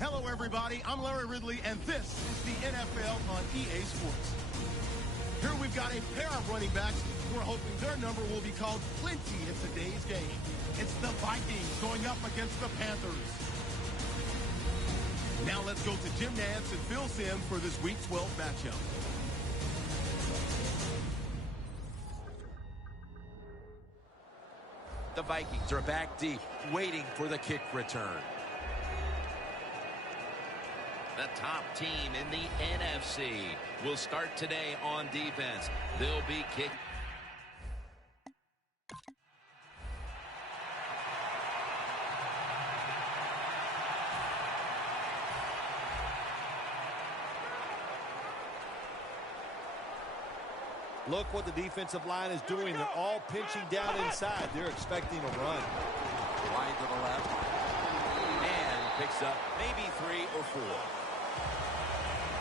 Hello, everybody. I'm Larry Ridley, and this is the NFL on EA Sports. Here we've got a pair of running backs. We're hoping their number will be called plenty in today's game. It's the Vikings going up against the Panthers. Now let's go to Jim Nantz and Phil Simms for this Week 12 matchup. The Vikings are back deep, waiting for the kick return. The top team in the NFC will start today on defense. They'll be kicked. Look what the defensive line is doing. They're all pinching down inside. They're expecting a run. Wide to the left. And picks up maybe 3 or 4.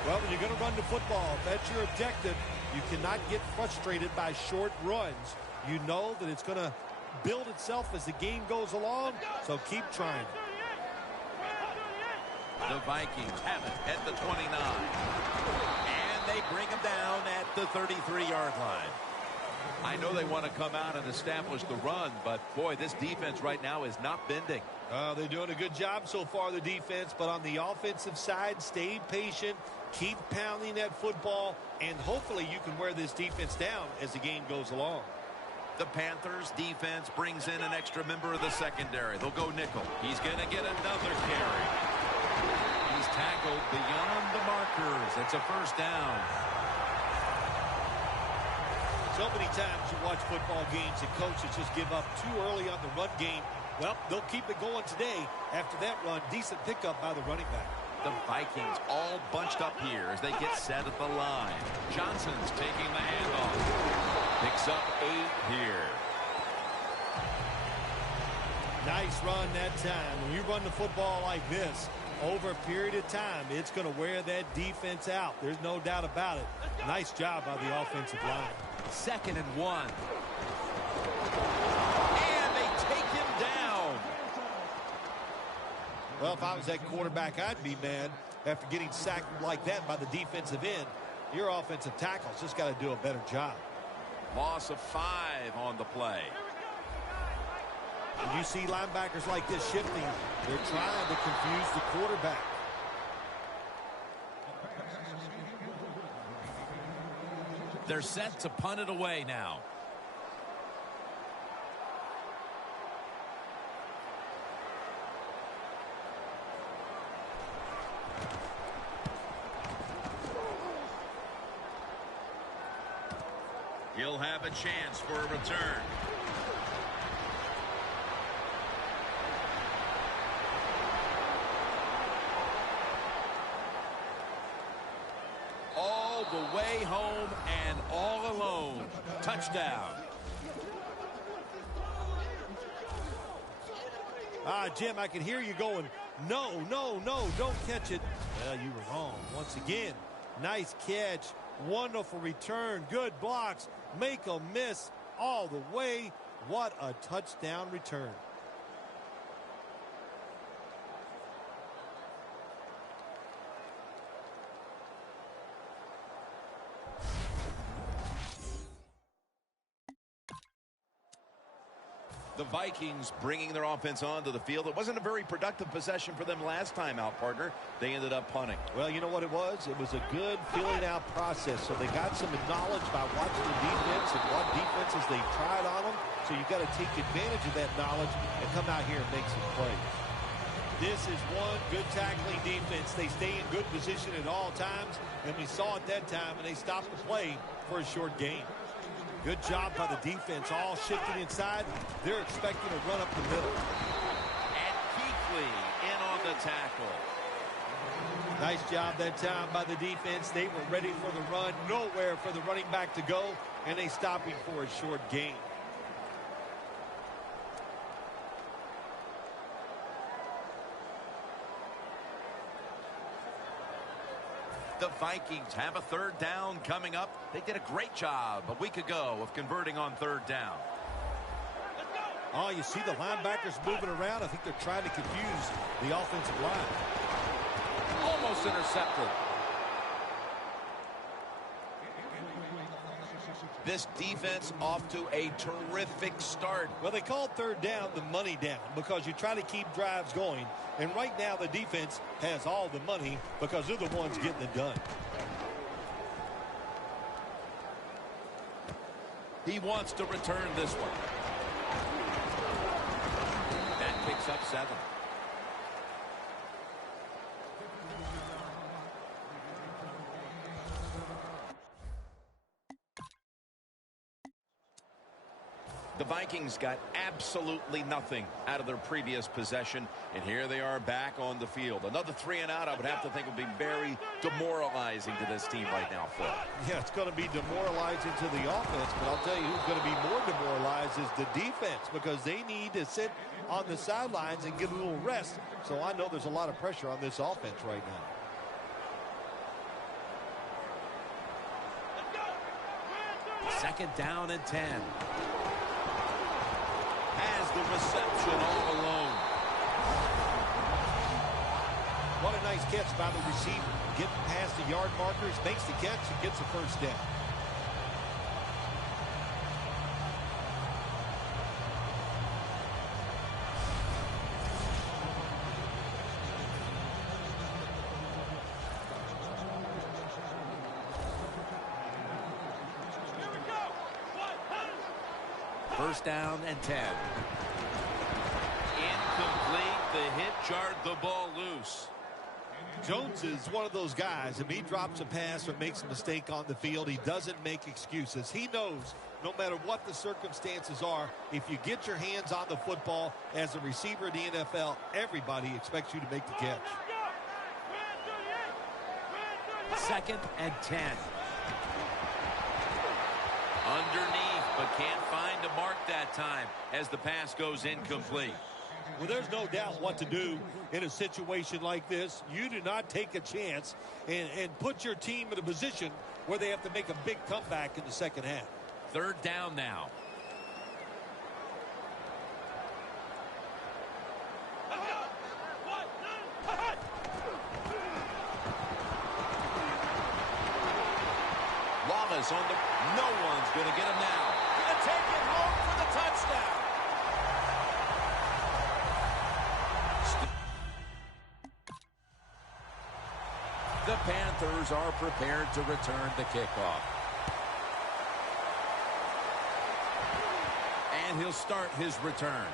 Well, when you're going to run the football, if that's your objective, you cannot get frustrated by short runs. You know that it's going to build itself as the game goes along, so keep trying. The Vikings have it at the 29. And they bring them down at the 33-yard line. I know they want to come out and establish the run, but, boy, this defense right now is not bending. They're doing a good job so far, the defense, but on the offensive side, stay patient, keep pounding that football, and hopefully you can wear this defense down as the game goes along. The Panthers defense brings in an extra member of the secondary. They'll go nickel. He's going to get another carry. He's tackled beyond the markers. It's a first down. So many times you watch football games and coaches just give up too early on the run game. Well, they'll keep it going today. After that run, decent pickup by the running back. The Vikings all bunched up here as they get set at the line. Johnson's taking the handoff. Picks up 8 here. Nice run that time. When you run the football like this, over a period of time, it's going to wear that defense out. There's no doubt about it. Nice job by the offensive line. 2nd and 1. And they take him down. Well, if I was that quarterback, I'd be mad after getting sacked like that by the defensive end. Your offensive tackle's just got to do a better job. Loss of 5 on the play. When you see linebackers like this shifting, they're trying to confuse the quarterback. They're set to punt it away now. He'll have a chance for a return. All the way home and all alone. Touchdown. Jim, I can hear you going, no, don't catch it. Well, you were wrong. Once again, nice catch. Wonderful return. Good blocks. Make a miss all the way. What a touchdown return. The Vikings bringing their offense onto the field. It wasn't a very productive possession for them last time out, partner. They ended up punting. Well, you know what it was? It was a good filling out process. So they got some knowledge by watching the defense and what defenses they tried on them. So you've got to take advantage of that knowledge and come out here and make some plays. This is one good tackling defense. They stay in good position at all times, and we saw it that time, and they stopped the play for a short gain. Good job by the defense, all shifting inside. They're expecting a run up the middle. And Kuechly in on the tackle. Nice job that time by the defense. They were ready for the run. Nowhere for the running back to go, and they stop him for a short gain. The Vikings have a 3rd down coming up. They did a great job a week ago of converting on 3rd down. Oh, you see the linebackers moving around. I think they're trying to confuse the offensive line. pass intercepted. This defense off to a terrific start. Well, they called third down the money down because you try to keep drives going. And right now the defense has all the money because they're the ones getting it done. He wants to return this one. That picks up 7. The Vikings got absolutely nothing out of their previous possession, and here they are back on the field. Another 3 and out, I would have to think, would be very demoralizing to this team right now, Phil. Yeah, it's going to be demoralizing to the offense, but I'll tell you who's going to be more demoralized is the defense because they need to sit on the sidelines and get a little rest. So I know there's a lot of pressure on this offense right now. Second down and 10. Has the reception all alone. What a nice catch by the receiver. Getting past the yard markers, makes the catch, and gets the first down. First down and 10. Incomplete. The hit jarred the ball loose. Jones is one of those guys. If he drops a pass or makes a mistake on the field, he doesn't make excuses. He knows no matter what the circumstances are, if you get your hands on the football as a receiver in the NFL, everybody expects you to make the catch. Second and 10. Underneath, but can't find a mark that time as the pass goes incomplete. Well, there's no doubt what to do in a situation like this. You do not take a chance and put your team in a position where they have to make a big comeback in the second half. Third down now. Wallace on the... No one's going to get him now. Going to take it home for the touchdown. The Panthers are prepared to return the kickoff. And he'll start his return.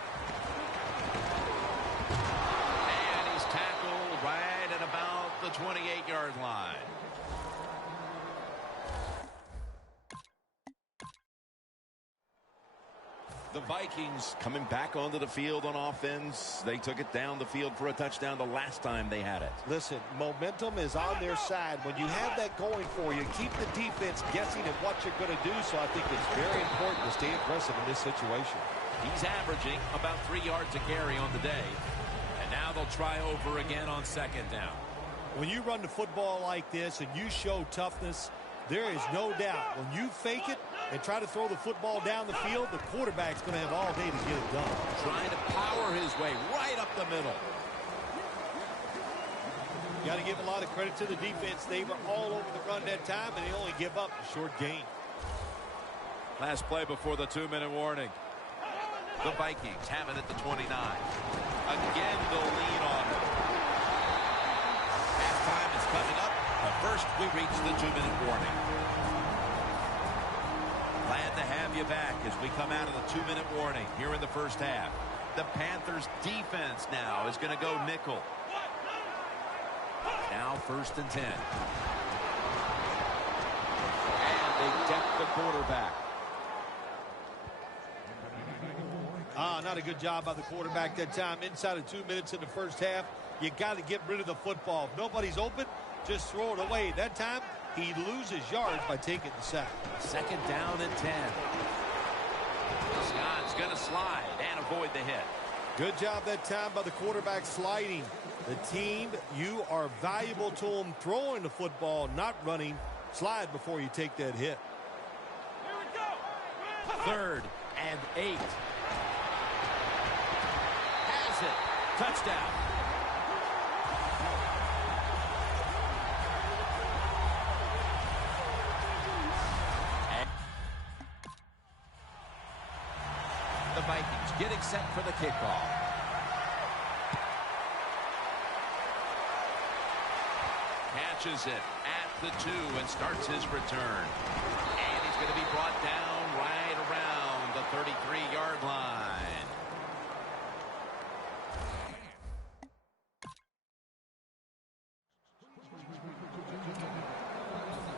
And he's tackled right at about the 28-yard line. The Vikings coming back onto the field on offense. They took it down the field for a touchdown the last time they had it. Listen, momentum is on their side. When you have that going for you, keep the defense guessing at what you're going to do. So I think it's very important to stay aggressive in this situation. He's averaging about 3 yards a carry on the day. And now they'll try over again on second down. When you run the football like this and you show toughness, there is no doubt when you fake it and try to throw the football down the field, the quarterback's going to have all day to get it done. Trying to power his way right up the middle. You got to give a lot of credit to the defense. They were all over the run that time, and they only give up a short gain. Last play before the 2-minute warning. The Vikings have it at the 29. Again, they'll lean on them. Halftime is coming up, but first we reach the 2-minute warning. Glad to have you back as we come out of the 2-minute warning here in the first half. The Panthers defense now is going to go nickel. Now first and 10. And they deck the quarterback. Not a good job by the quarterback that time. Inside of 2 minutes in the first half, you got to get rid of the football. If nobody's open, just throw it away. That time, he loses yards by taking the sack. Second down and 10. Scott's going to slide and avoid the hit. Good job that time by the quarterback sliding. The team, you are valuable to them throwing the football, not running. Slide before you take that hit. Here we go. Third and 8. Has it. Touchdown. The Vikings getting set for the kickoff. Catches it at the 2 and starts his return. And he's going to be brought down right around the 33-yard line.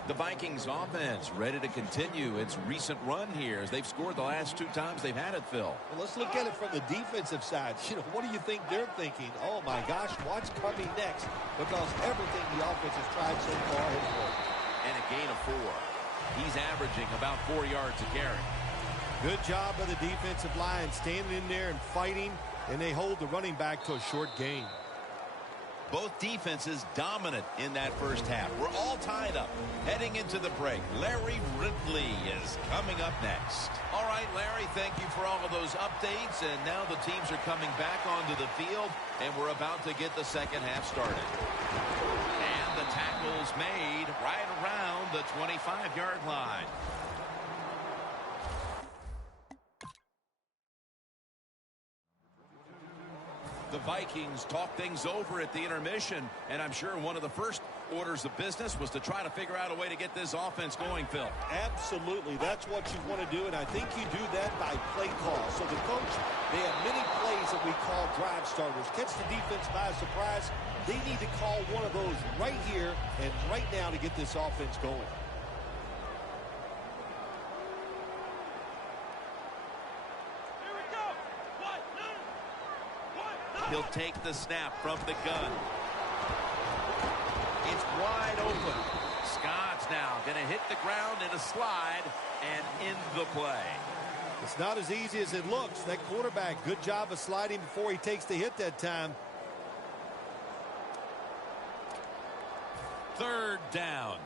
The Vikings offense ready to continue its recent run here as they've scored the last 2 times they've had it, Phil. Well, let's look at it from the defensive side. What do you think they're thinking? Oh, my gosh, what's coming next? Because everything the offense has tried so far has worked. And a gain of 4. He's averaging about 4 yards a carry. Good job by the defensive line standing in there and fighting, and they hold the running back to a short gain. Both defenses dominant in that first half. We're all tied up heading into the break. Larry Ridley is coming up next. All right, Larry, thank you for all of those updates. And now the teams are coming back onto the field, and we're about to get the second half started. And the tackle's made right around the 25-yard line. The Vikings talk things over at the intermission, and I'm sure one of the first orders of business was to try to figure out a way to get this offense going, Phil. Absolutely. That's what you want to do, and I think you do that by play call. So the coach, they have many plays that we call drive starters. Catch the defense by surprise. They need to call one of those right here and right now to get this offense going. He'll take the snap from the gun. It's wide open. Scott's now going to hit the ground in a slide and end the play. It's not as easy as it looks. That quarterback, good job of sliding before he takes the hit that time. 3rd down.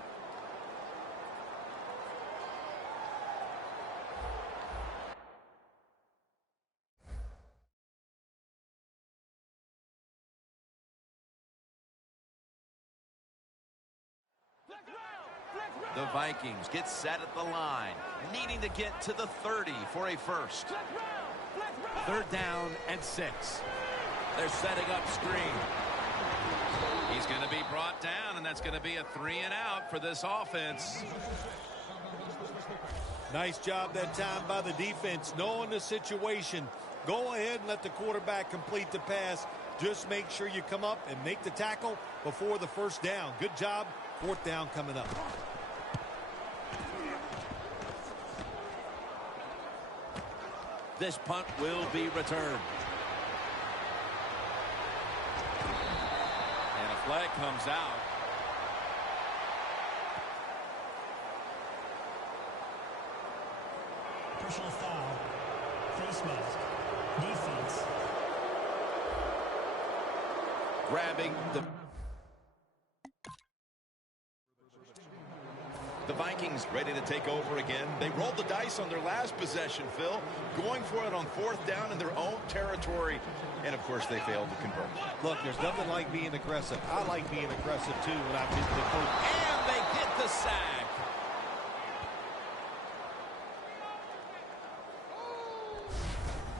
The Vikings get set at the line, needing to get to the 30 for a first. 3rd down and 6. They're setting up screen. He's going to be brought down, and that's going to be a 3 and out for this offense. Nice job that time by the defense, knowing the situation. Go ahead and let the quarterback complete the pass. Just make sure you come up and make the tackle before the first down. Good job. 4th down coming up. This punt will be returned. And a flag comes out. Personal foul. Face mask. Defense. Grabbing the Vikings ready to take over again. They rolled the dice on their last possession, Phil, going for it on 4th down in their own territory. And, of course, they failed to convert. Look, there's nothing like being aggressive. I like being aggressive, too, when I'm hitting the coach. And they get the sack.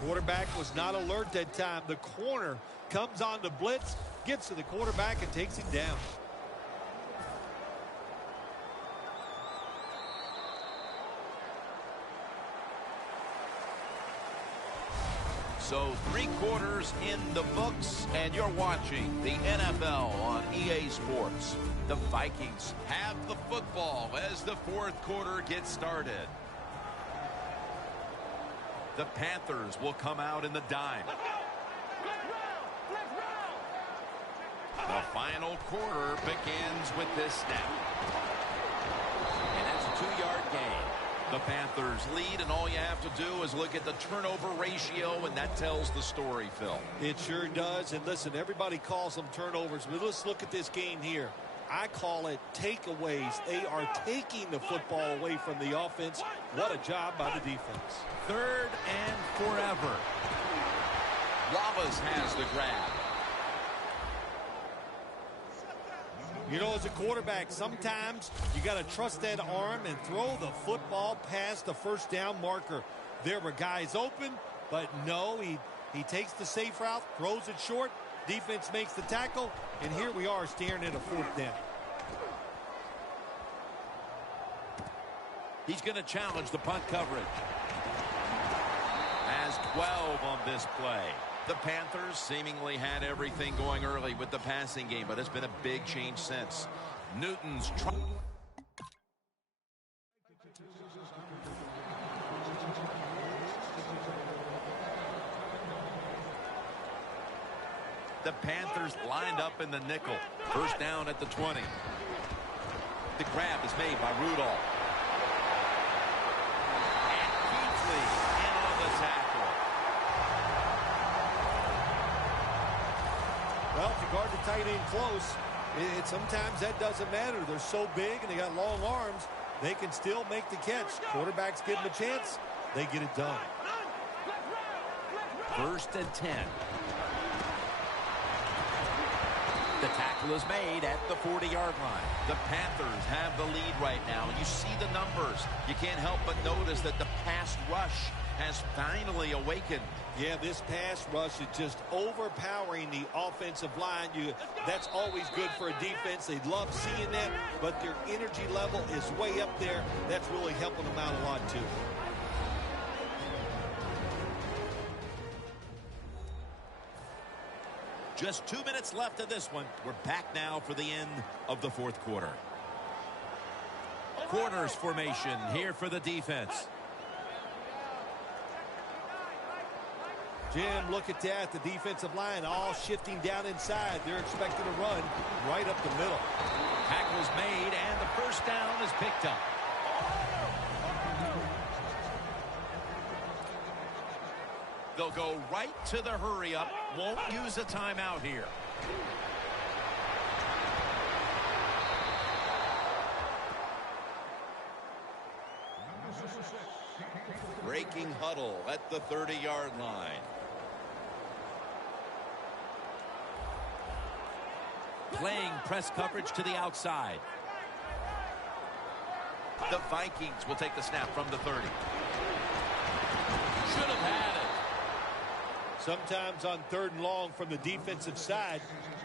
Quarterback was not alert that time. The corner comes on the blitz, gets to the quarterback, and takes him down. So 3 quarters in the books, and you're watching the NFL on EA Sports. The Vikings have the football as the 4th quarter gets started. The Panthers will come out in the dime. The final quarter begins with this snap. And that's a 2-yard gain. The Panthers lead, and all you have to do is look at the turnover ratio, and that tells the story, Phil. It sure does. And listen, everybody calls them turnovers, but let's look at this game here. I call it takeaways. They are taking the football away from the offense. What a job by the defense. 3rd and forever. Wallace has the grab. You know, as a quarterback, sometimes you got to trust that arm and throw the football past the 1st down marker. There were guys open. But no, he takes the safe route, throws it short, defense makes the tackle, and here we are staring at a 4th down. He's going to challenge the punt coverage. Has 12 on this play. The Panthers seemingly had everything going early with the passing game, but it's been a big change since. Newton's trying. The Panthers lined up in the nickel. First down at the 20. The grab is made by Rudolph. And Keithley in on the tackle. Well, if you guard the tight end close, sometimes that doesn't matter. They're so big and they got long arms, they can still make the catch. Quarterbacks give them a chance, they get it done. 1st and 10. The tackle is made at the 40-yard line. The Panthers have the lead right now. You see the numbers. You can't help but notice that the pass rush has finally awakened. Yeah, this pass rush is just overpowering the offensive line. That's always good for a defense. They love seeing that, but their energy level is way up there. That's really helping them out a lot, too. Just 2 minutes left of this one. We're back now for the end of the 4th quarter. Corners formation here for the defense. Jim, look at that. The defensive line all shifting down inside. They're expecting to run right up the middle. Tackle's made, and the first down is picked up. They'll go right to the hurry up. Won't use a timeout here. Breaking huddle at the 30-yard line. Playing press coverage to the outside. The Vikings will take the snap from the 30. Should have had it. Sometimes on 3rd and long from the defensive side,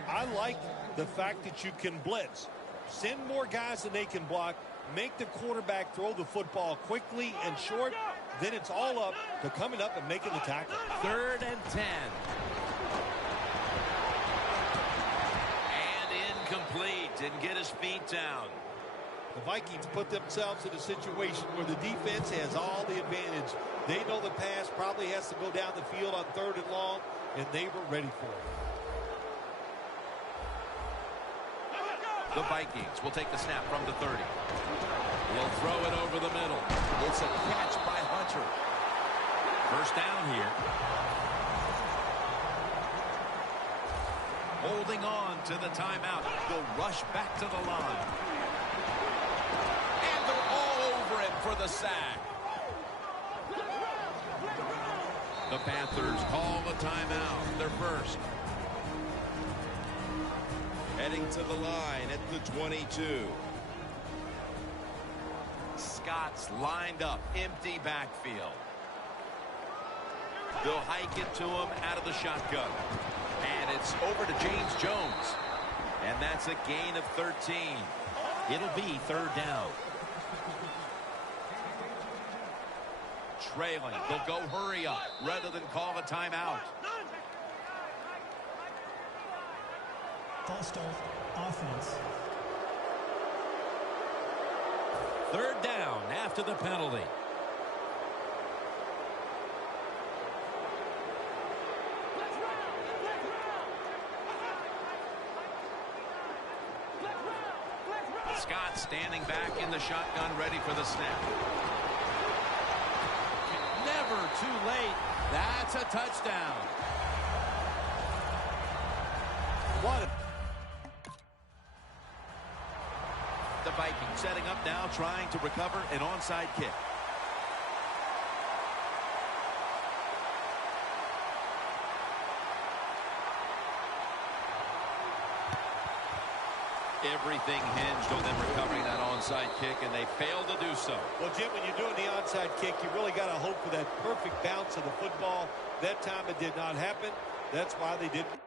I like the fact that you can blitz. Send more guys than they can block. Make the quarterback throw the football quickly and short. Then it's all up to coming up and making the tackle. 3rd and 10. And incomplete. Didn't get his feet down. The Vikings put themselves in a situation where the defense has all the advantage. They know the pass probably has to go down the field on 3rd and long, and they were ready for it. The Vikings will take the snap from the 30. He'll throw it over the middle. It's a catch by Hunter. First down here. Holding on to the timeout. They'll rush back to the line. And they're all over him for the sack. The Panthers call a timeout. Their first. Heading to the line at the 22. Scott's lined up. Empty backfield. They'll hike it to him out of the shotgun. And it's over to James Jones. And that's a gain of 13. It'll be 3rd down. Trailing. They'll go hurry up rather than call a timeout. False start, offense. 3rd down after the penalty. Scott standing back in the shotgun, ready for the snap. Never too late. That's a touchdown. What? The Vikings setting up now, trying to recover an onside kick. Everything hinged on them recovering that onside kick, and they failed to do so. Well, Jim, when you're doing the onside kick, you really got to hope for that perfect bounce of the football. That time it did not happen. That's why they didn't.